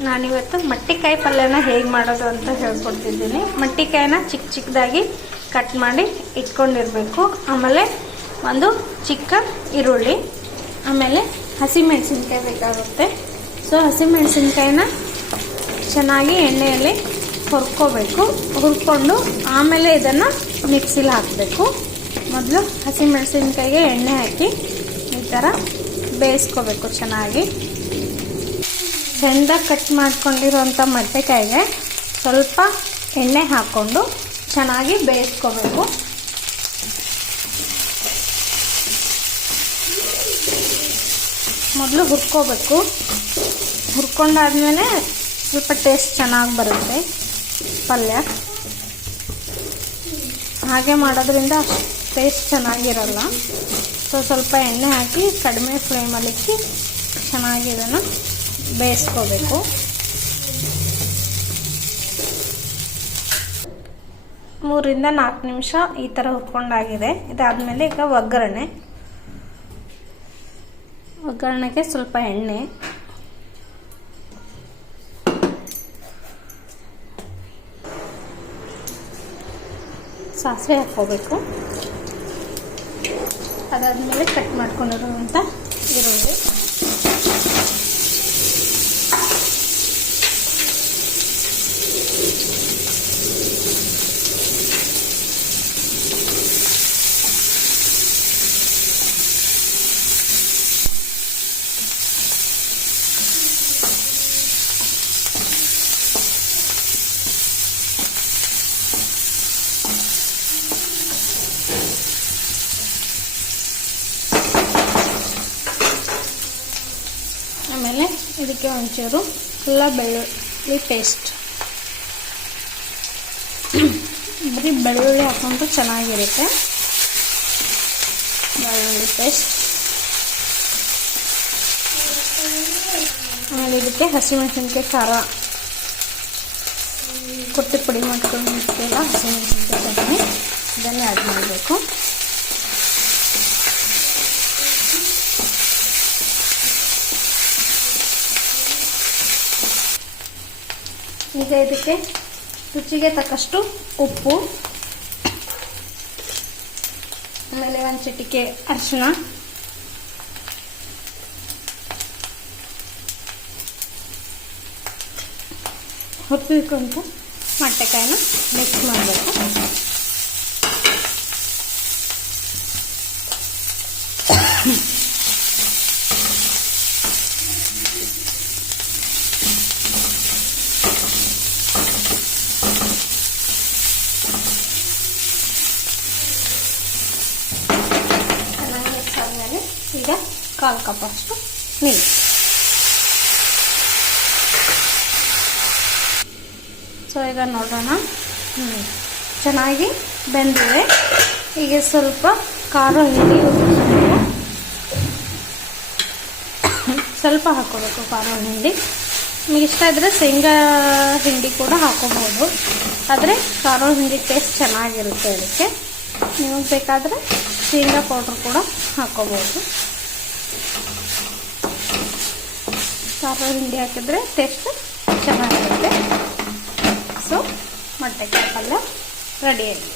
ನಾನಿವತ್ತು ಮಟ್ಟಿಕಾಯಿ ಪಲ್ಯನ ಹೇಗೆ ಮಾಡೋದು ಅಂತ ಹೇಳ್ಕೊಡ್ತಿದ್ದೀನಿ. ಮಟ್ಟಿಕಾಯಿನ ಚಿಕ್ಕ ಚಿಕ್ಕದಾಗಿ ಕಟ್ ಮಾಡಿ ಇಟ್ಕೊಂಡಿರಬೇಕು. ಆಮೇಲೆ ಒಂದು ಚಿಕ್ಕ ಈರುಳ್ಳಿ, ಆಮೇಲೆ ಹಸಿಮೆಣಸಿನ್ಕಾಯಿ ಬೇಕಾಗುತ್ತೆ. ಸೊ, ಹಸಿಮೆಣಸಿನ್ಕಾಯಿನ ಚೆನ್ನಾಗಿ ಎಣ್ಣೆಯಲ್ಲಿ ಹುರ್ಕೋಬೇಕು. ಹುರ್ಕೊಂಡು ಆಮೇಲೆ ಇದನ್ನು ಮಿಕ್ಸಿಲಿ ಹಾಕಬೇಕು. ಮೊದಲು ಹಸಿಮೆಣಸಿನ್ಕಾಯಿಗೆ ಎಣ್ಣೆ ಹಾಕಿ ಈ ಥರ ಬೇಯಿಸ್ಕೋಬೇಕು ಚೆನ್ನಾಗಿ. ಚೆಂದ ಕಟ್ ಮಾಡ್ಕೊಂಡಿರೋಂಥ ಮಟ್ಟೆಕಾಯಿಗೆ ಸ್ವಲ್ಪ ಎಣ್ಣೆ ಹಾಕ್ಕೊಂಡು ಚೆನ್ನಾಗಿ ಬೇಯಿಸ್ಕೋಬೇಕು. ಮೊದಲು ಹುರ್ಕೋಬೇಕು. ಹುರ್ಕೊಂಡಾದ್ಮೇಲೆ ಸ್ವಲ್ಪ ಟೇಸ್ಟ್ ಚೆನ್ನಾಗಿ ಬರುತ್ತೆ ಪಲ್ಯ. ಹಾಗೆ ಮಾಡೋದ್ರಿಂದ ಟೇಸ್ಟ್ ಚೆನ್ನಾಗಿರಲ್ಲ. ಸೊ ಸ್ವಲ್ಪ ಎಣ್ಣೆ ಹಾಕಿ ಕಡಿಮೆ ಫ್ಲೇಮಲ್ಲಿಕ್ಕಿ ಚೆನ್ನಾಗಿರೋಣ ಬೇಯಿಸ್ಕೋಬೇಕು. ಮೂರಿಂದ ನಾಲ್ಕು ನಿಮಿಷ ಈ ಥರ ಹುರ್ಕೊಂಡಾಗಿದೆ. ಇದಾದಮೇಲೆ ಈಗ ಒಗ್ಗರಣೆ. ಒಗ್ಗರಣೆಗೆ ಸ್ವಲ್ಪ ಎಣ್ಣೆ. ಸಾಸಿವೆ ಹಾಕ್ಕೋಬೇಕು. ಅದಾದಮೇಲೆ ಕಟ್ ಮಾಡ್ಕೊಂಡಿರುವಂಥ ಈರುಳ್ಳಿ ಆಮೇಲೆ ಇದಕ್ಕೆ ಒಂಚೂರು ಎಲ್ಲ ಬೆಳ್ಳುಳ್ಳಿ ಪೇಸ್ಟ್ ಬರೀ ಬೆಳ್ಳುಳ್ಳಿ ಹಾಕೊಂಡ್ರೆ ಚೆನ್ನಾಗಿರುತ್ತೆ. ಬೆಳ್ಳುಳ್ಳಿ ಪೇಸ್ಟ್ ಆಮೇಲೆ ಇದಕ್ಕೆ ಹಸಿಮೆಣಸಿನ್ಕಾಯಿ ಖಾರ. ಕೊಟ್ಟು ಪುಡಿ ಮಾಡ್ಕೊಂಡು ಹಸಿಮೆಣಸಿನ್ಕಾಯಿ ಚಟ್ನಿ ಇದನ್ನೇ ಆ್ಯಡ್ ಮಾಡಬೇಕು. ಈಗ ಇದಕ್ಕೆ ರುಚಿಗೆ ತಕ್ಕಷ್ಟು ಉಪ್ಪು ಆಮೇಲೆ ಒಂದು ಚಿಟಿಕೆ ಅರಿಶಿಣ. ಹುರ್ಕೊಂತ ಮೊಟ್ಟೆಕಾಯಿನ ಮಿಕ್ಸ್ ಮಾಡಬೇಕು. ಚೆನ್ನಾಗಿ ಈಗ ಕಾಲು ಕಪ್ ಅಷ್ಟು ನೀರು. ಸೊ ಈಗ ನೋಡೋಣ ಚೆನ್ನಾಗಿ ಬೆಂದಿದೆ. ಈಗ ಸ್ವಲ್ಪ ಖಾರ ಹಿಂಡಿ ಸ್ವಲ್ಪ ಹಾಕೋಬೇಕು ಖಾರ ಹಿಂಡಿ. ನಿಮಗೆ ಇಷ್ಟ ಇದ್ದರೆ ಶೇಂಗಾ ಹಿಂಡಿ ಕೂಡ ಹಾಕೋಬಹುದು ಆದರೆ ಖಾರ ಹಿಂಡಿ ಟೇಸ್ಟ್ ಚೆನ್ನಾಗಿರುತ್ತೆ ಅದಕ್ಕೆ. ನಿಮಗೆ ಬೇಕಾದರೆ ಶೇಂಗಾ ಪೌಡ್ರ್ ಕೂಡ ಹಾಕೋಬಹುದು ಖಾರ ಹಿಂಡಿ ಹಾಕಿದ್ರೆ ಟೇಸ್ಟ್ ಚೆನ್ನಾಗಿರುತ್ತೆ. ಸೊ ಮೊಟ್ಟೆ ಪಲ್ಯ ರೆಡಿಯಾಗಿದೆ